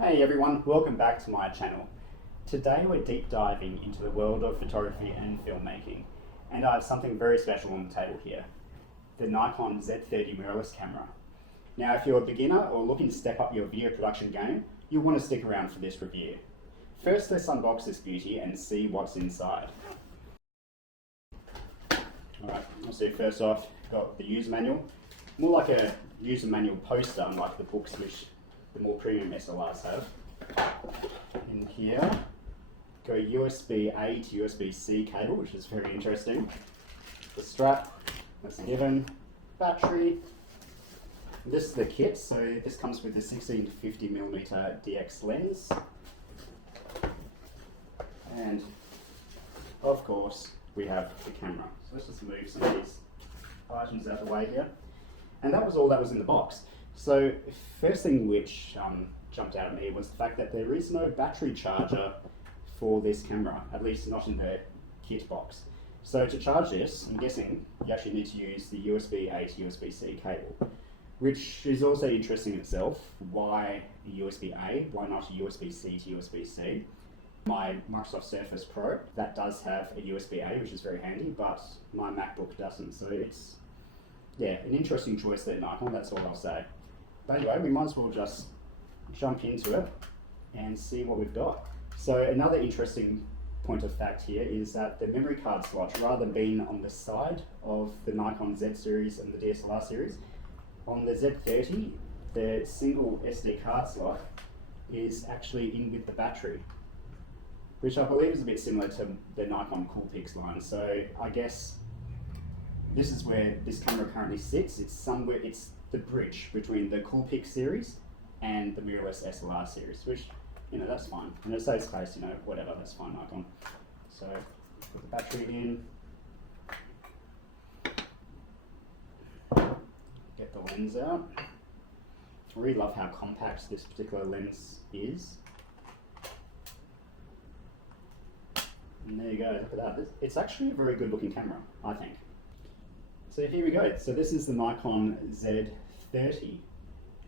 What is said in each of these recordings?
Hey everyone, welcome back to my channel. Today we're deep diving into the world of photography and filmmaking, and I have something very special on the table here, the Nikon Z30 mirrorless camera. Now if you're a beginner or looking to step up your video production game, you'll want to stick around for this review. First, let's unbox this beauty and see what's inside. Alright, so first off, got the user manual. More like a user manual poster, unlike the books which the more premium SLRs have. In here, go USB-A to USB-C cable, which is very interesting. The strap, that's a given. Battery. This is the kit, so this comes with a 16 to 50mm DX lens. And of course, we have the camera. So let's just move some of these items out of the way here. And that was all that was in the box. So first thing which jumped out at me was the fact that there is no battery charger for this camera, at least not in the kit box. So to charge this, I'm guessing you actually need to use the USB-A to USB-C cable, which is also interesting in itself. Why USB-A? Why not a USB-C to USB-C? My Microsoft Surface Pro, that does have a USB-A, which is very handy, but my MacBook doesn't. So it's, yeah, an interesting choice there, Nikon, that's all I'll say. But anyway, we might as well just jump into it and see what we've got. So another interesting point of fact here is that the memory card slot, rather than being on the side of the Nikon Z series and the DSLR series, on the Z30, the single SD card slot is actually in with the battery, which I believe is a bit similar to the Nikon Coolpix line. So I guess this is where this camera currently sits. It's somewhere, it's the bridge between the Coolpix series and the mirrorless SLR series, which, you know, that's fine. And it saves space, you know, whatever, that's fine, Nikon. So, put the battery in. Get the lens out. I really love how compact this particular lens is. And there you go, look at that. It's actually a very good looking camera, I think. So here we go. So this is the Nikon Z30.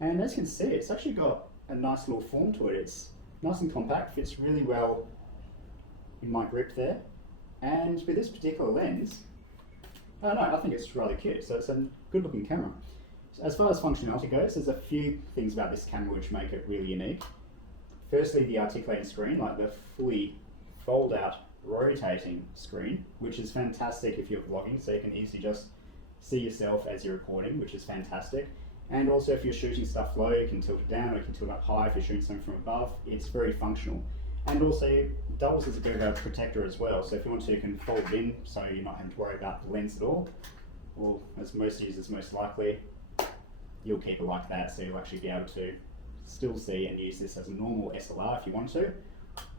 And as you can see, it's actually got a nice little form to it. It's nice and compact, fits really well in my grip there. And with this particular lens, I don't know, I think it's rather cute. So it's a good looking camera. As far as functionality goes, there's a few things about this camera which make it really unique. Firstly, the articulating screen, like the fully fold out rotating screen, which is fantastic if you're vlogging, so you can easily just see yourself as you're recording, which is fantastic. And also if you're shooting stuff low, you can tilt it down, or you can tilt it up high if you're shooting something from above. It's very functional. And also doubles as a bit of a protector as well, so if you want to, you can fold it in so you're not having to worry about the lens at all. Or as most users most likely, you'll keep it like that, so you'll actually be able to still see and use this as a normal SLR if you want to,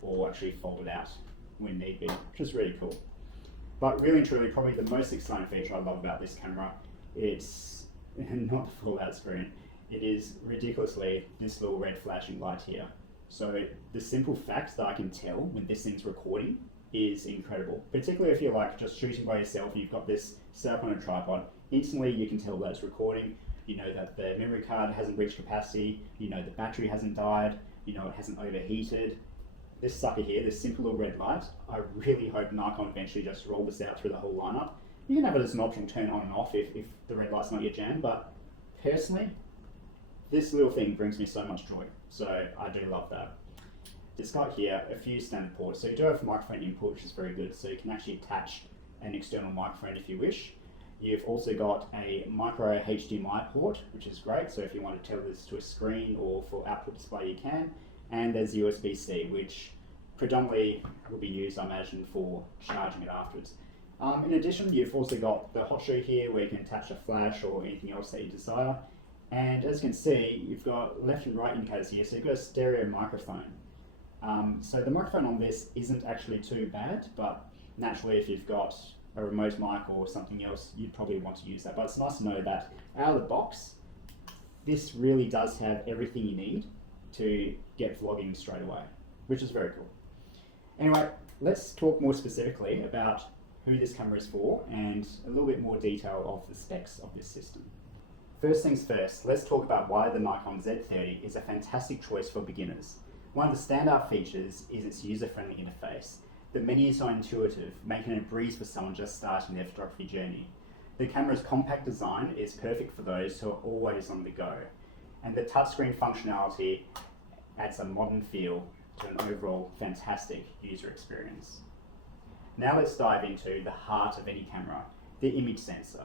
or actually fold it out when need be, which is really cool. But really and truly, probably the most exciting feature I love about this camera, it's not the full out screen, it is ridiculously this little red flashing light here. So the simple fact that I can tell when this thing's recording is incredible. Particularly if you're like just shooting by yourself and you've got this set up on a tripod, instantly you can tell that it's recording. You know that the memory card hasn't reached capacity, you know the battery hasn't died, you know it hasn't overheated. This sucker here, this simple little red light, I really hope Nikon eventually just roll this out through the whole lineup. You can have it as an optional turn on and off if the red light's not your jam, but personally, this little thing brings me so much joy. So I do love that. It's got here a few standard ports. So you do have microphone input, which is very good. So you can actually attach an external microphone if you wish. You've also got a micro HDMI port, which is great. So if you want to tether this to a screen or for output display, you can. And there's USB-C, which predominantly will be used, I imagine, for charging it afterwards. In addition, you've also got the hot shoe here where you can attach a flash or anything else that you desire. And as you can see, you've got left and right indicators here, so you've got a stereo microphone. So the microphone on this isn't actually too bad, but naturally if you've got a remote mic or something else, you'd probably want to use that. But it's nice to know that out of the box, this really does have everything you need to get vlogging straight away, which is very cool. Anyway, let's talk more specifically about who this camera is for and a little bit more detail of the specs of this system. First things first, let's talk about why the Nikon Z30 is a fantastic choice for beginners. One of the standout features is its user-friendly interface. The menus are intuitive, making it a breeze for someone just starting their photography journey. The camera's compact design is perfect for those who are always on the go, and the touchscreen functionality adds a modern feel to an overall fantastic user experience. Now let's dive into the heart of any camera, the image sensor.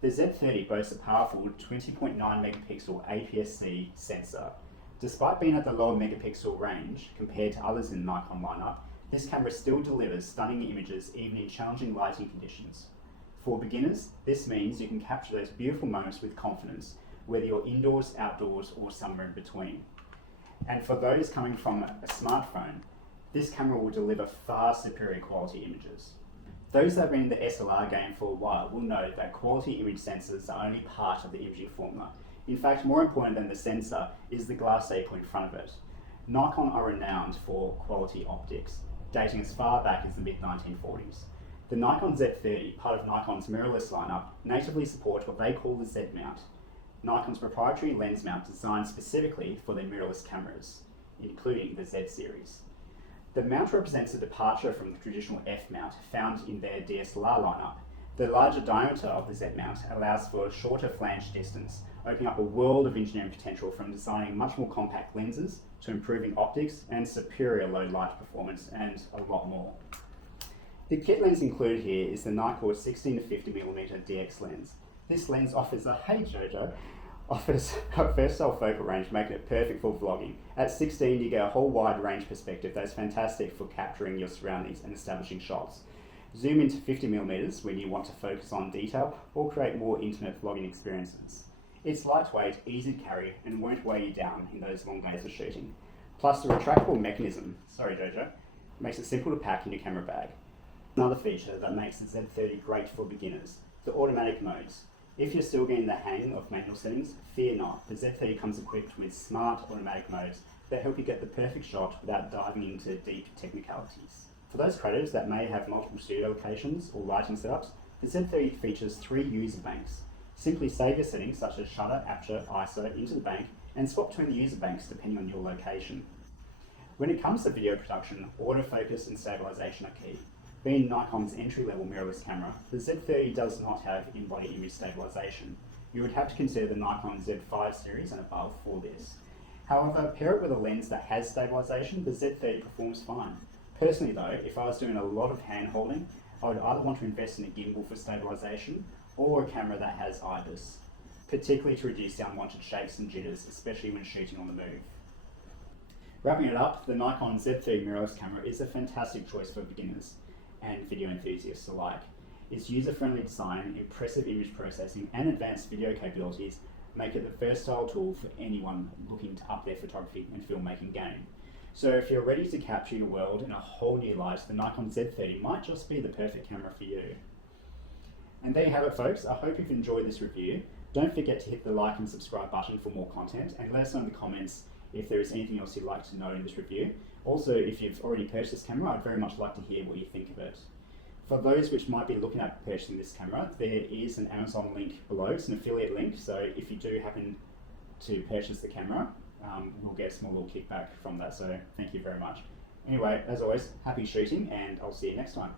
The Z30 boasts a powerful 20.9 megapixel APS-C sensor. Despite being at the lower megapixel range compared to others in the Nikon lineup, this camera still delivers stunning images even in challenging lighting conditions. For beginners, this means you can capture those beautiful moments with confidence, whether you're indoors, outdoors, or somewhere in between. And for those coming from a smartphone, this camera will deliver far superior quality images. Those that have been in the SLR game for a while will know that quality image sensors are only part of the imaging formula. In fact, more important than the sensor is the glass they put in front of it. Nikon are renowned for quality optics, dating as far back as the mid-1940s. The Nikon Z30, part of Nikon's mirrorless lineup, natively supports what they call the Z mount, Nikon's proprietary lens mount designed specifically for their mirrorless cameras, including the Z series. The mount represents a departure from the traditional F mount found in their DSLR lineup. The larger diameter of the Z mount allows for a shorter flange distance, opening up a world of engineering potential from designing much more compact lenses to improving optics and superior low light performance, and a lot more. The kit lens included here is the Nikon 16-50mm DX lens. This lens offers a first cell focal range, making it perfect for vlogging. At 16, you get a whole wide range perspective that's fantastic for capturing your surroundings and establishing shots. Zoom into 50mm when you want to focus on detail or create more intimate vlogging experiences. It's lightweight, easy to carry, and won't weigh you down in those long days of shooting. Plus, the retractable mechanism, makes it simple to pack in your camera bag. Another feature that makes the Z30 great for beginners, the automatic modes. If you're still getting the hang of manual settings, fear not. The Z30 comes equipped with smart automatic modes that help you get the perfect shot without diving into deep technicalities. For those creators that may have multiple studio locations or lighting setups, the Z30 features 3 user banks. Simply save your settings such as shutter, aperture, ISO into the bank and swap between the user banks depending on your location. When it comes to video production, autofocus and stabilization are key. Being Nikon's entry-level mirrorless camera, the Z30 does not have in-body image stabilization. You would have to consider the Nikon Z5 series and above for this. However, pair it with a lens that has stabilization, the Z30 performs fine. Personally though, if I was doing a lot of hand-holding, I would either want to invest in a gimbal for stabilization or a camera that has IBIS, particularly to reduce the unwanted shakes and jitters, especially when shooting on the move. Wrapping it up, the Nikon Z30 mirrorless camera is a fantastic choice for beginners and video enthusiasts alike. Its user-friendly design, impressive image processing, and advanced video capabilities make it the versatile tool for anyone looking to up their photography and filmmaking game. So if you're ready to capture your world in a whole new light, the Nikon Z30 might just be the perfect camera for you. And there you have it, folks. I hope you've enjoyed this review. Don't forget to hit the like and subscribe button for more content, and let us know in the comments if there is anything else you'd like to know in this review. Also, if you've already purchased this camera, I'd very much like to hear what you think of it. For those which might be looking at purchasing this camera, there is an Amazon link below. It's an affiliate link, so if you do happen to purchase the camera, we'll get a small little kickback from that, so thank you very much. Anyway, as always, happy shooting, and I'll see you next time.